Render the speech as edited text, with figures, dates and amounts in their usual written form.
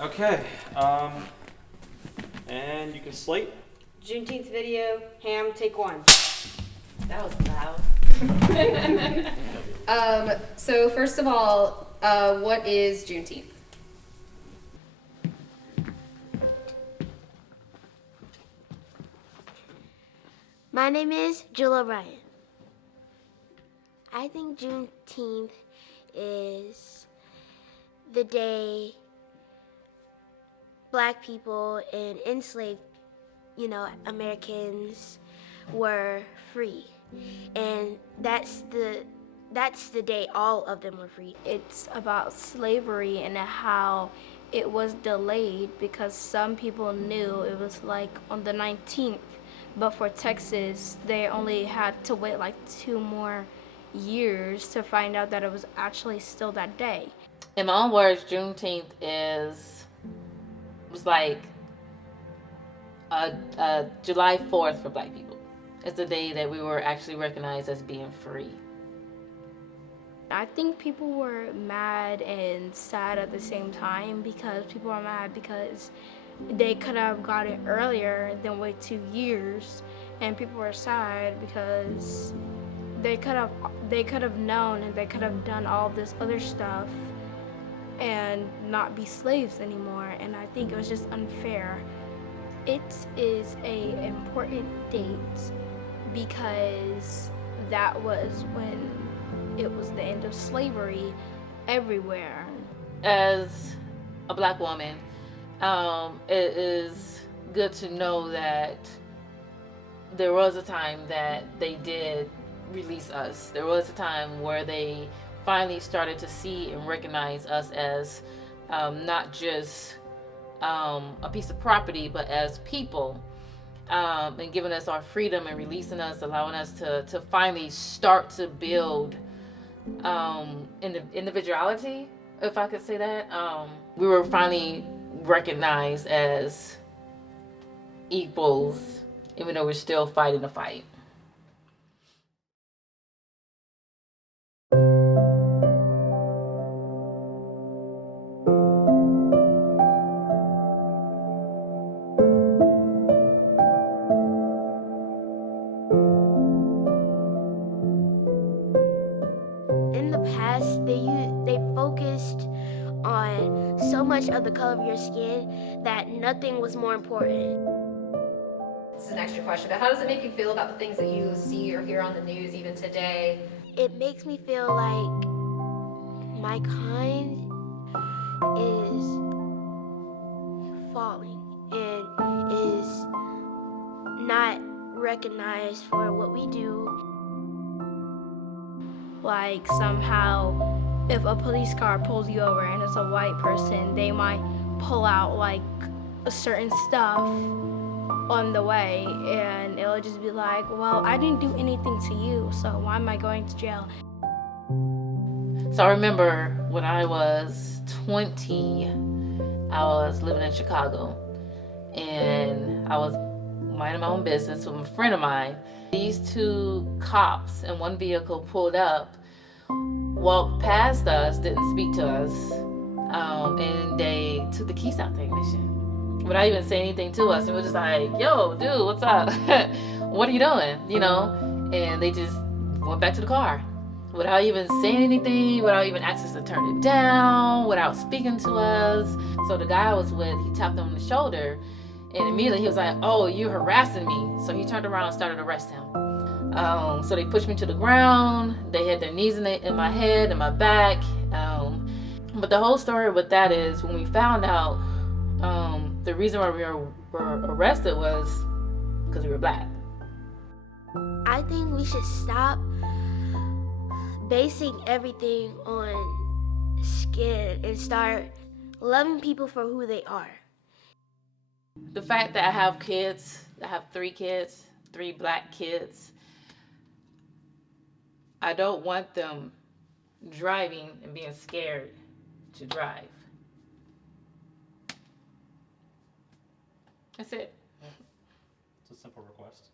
Okay, and you can slate. Juneteenth video, Ham, take one. That was loud. So first of all, what is Juneteenth? My name is Jill O'Brien. I think Juneteenth is the day Black people and enslaved, Americans were free. And that's the day all of them were free. It's about slavery and how it was delayed because some people knew it was like on the 19th, but for Texas, they only had to wait like 2 more years to find out that it was actually still that day. In my own words, Juneteenth was like July 4th for Black people. It's the day that we were actually recognized as being free. I think people were mad and sad at the same time because people are mad because they could have got it earlier than wait 2 years, and people were sad because they could have known and they could have done all this other stuff and not be slaves anymore, and I think it was just unfair. It is a important date because that was when it was the end of slavery everywhere. As a Black woman, it is good to know that there was a time that they did release us. There was a time where they finally started to see and recognize us as not just a piece of property, but as people, and giving us our freedom and releasing us, allowing us to finally start to build individuality, if I could say that. We were finally recognized as equals, even though we're still fighting the fight. In the past, they focused on so much of the color of your skin that nothing was more important. This is an extra question, but how does it make you feel about the things that you see or hear on the news even today? It makes me feel like my kind is falling and is not recognized for what we do. Like somehow if a police car pulls you over and it's a white person, they might pull out like a certain stuff on the way, and it'll just be like, well, I didn't do anything to you, so why am I going to jail? So I remember when I was 20, I was living in Chicago, and I was minding my own business with a friend of mine. These 2 cops in one vehicle pulled up, walked past us, didn't speak to us, and they took the keys out the ignition without even saying anything to us. It was just like, yo, dude, what's up? What are you doing? And they just went back to the car without even saying anything, without even asking us to turn it down, without speaking to us. So the guy I was with, he tapped him on the shoulder, and immediately he was like, oh, you're harassing me. So he turned around and started arresting him. So they pushed me to the ground. They had their knees in my head and my back. But the whole story with that is when we found out the reason why we were arrested was because we were Black. I think we should stop basing everything on skin and start loving people for who they are. The fact that I have kids, I have 3 kids, 3 Black kids, I don't want them driving and being scared to drive. That's it. It's a simple request.